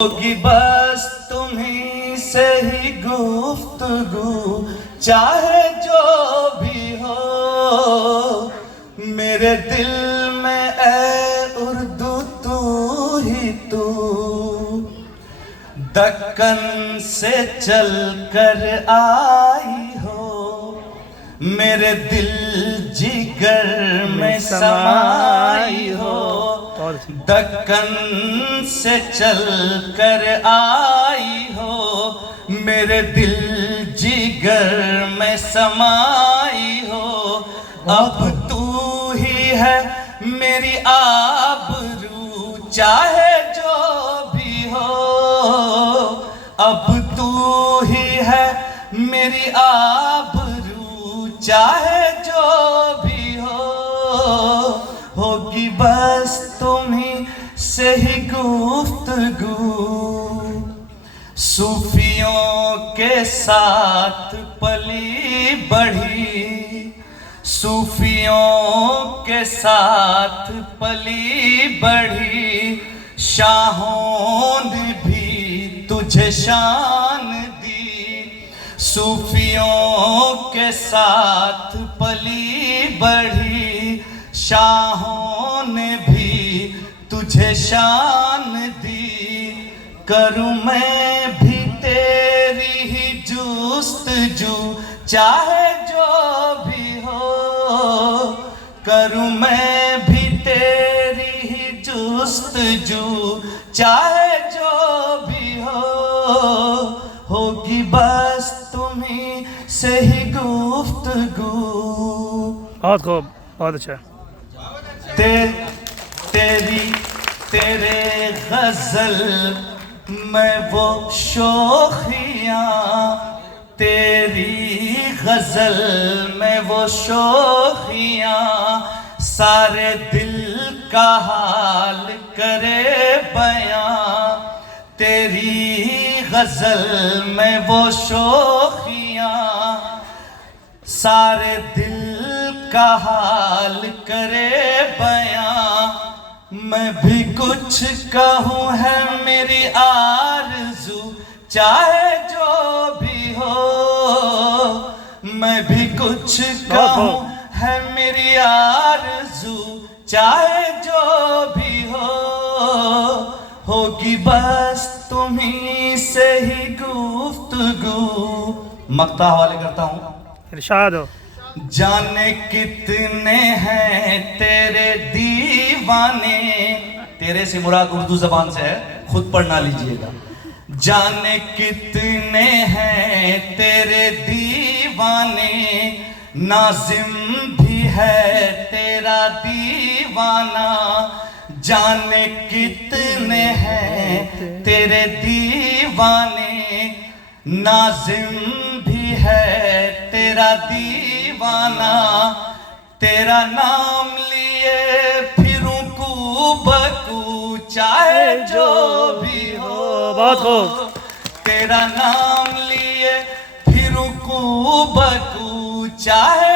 होगी बस तुम्हीं से ही गुफ्तगू, चाहे जो भी हो मेरे दिल में ऐ उर्दू तू ही तू। दक्कन से चल कर आई हो मेरे दिल जिगर में समाई हो। दक्कन से चल कर आई हो मेरे दिल जिगर में समाई हो। अब तू ही है मेरी आबरू, चाहे जो भी हो। अब तू ही है मेरी आबरू, चाहे जो भी हो। होगी बस तुम्हीं से ही गुफ्तगू। सूफियों के साथ पली बढ़ी, सूफियों के साथ पली बढ़ी। शाहों ने भी तुझे शान दी, सूफियों के साथ पली बढ़ी। शाहों ने भी तुझे शान दी। करूं मैं भी तेरी ही जुस्तजू, चाहे जो भी हो। करूं मैं भी तेरी ही जुस्तजू, चाहे जो भी हो। होगी बस तुम्हीं से ही गुफ्तगू। बहुत खूब, बहुत अच्छा। तेरे गजल में वो शोखियाँ, तेरी गजल में वो शोखियाँ। सारे दिल का हाल करे बयां, तेरी गजल में वो शोखियाँ। सारे दिल का हाल करे बयां। मैं भी कुछ कहूँ है मेरी आरज़ू, चाहे जो भी हो। मैं भी कुछ कहूँ है मेरी आरज़ू, चाहे जो भी हो। होगी बस तुम्हीं से ही गुफ्तगू। मक्ता हवाले करता हूँ। इरशाद हो। जाने कितने हैं तेरे दीवाने, तेरे से मुराद उर्दू जबान से है, खुद पढ़ना लीजिएगा। जाने कितने हैं तेरे दीवाने, नाजिम भी है तेरा दीवाना। जाने कितने हैं तेरे दीवाने, नाजिम भी है तेरा दीवाना। तेरा नाम लिए फिरूं कूबकू, चाहे जो भी हो। बहुत खूब। तेरा नाम लिए फिरूं कूबकू, चाहे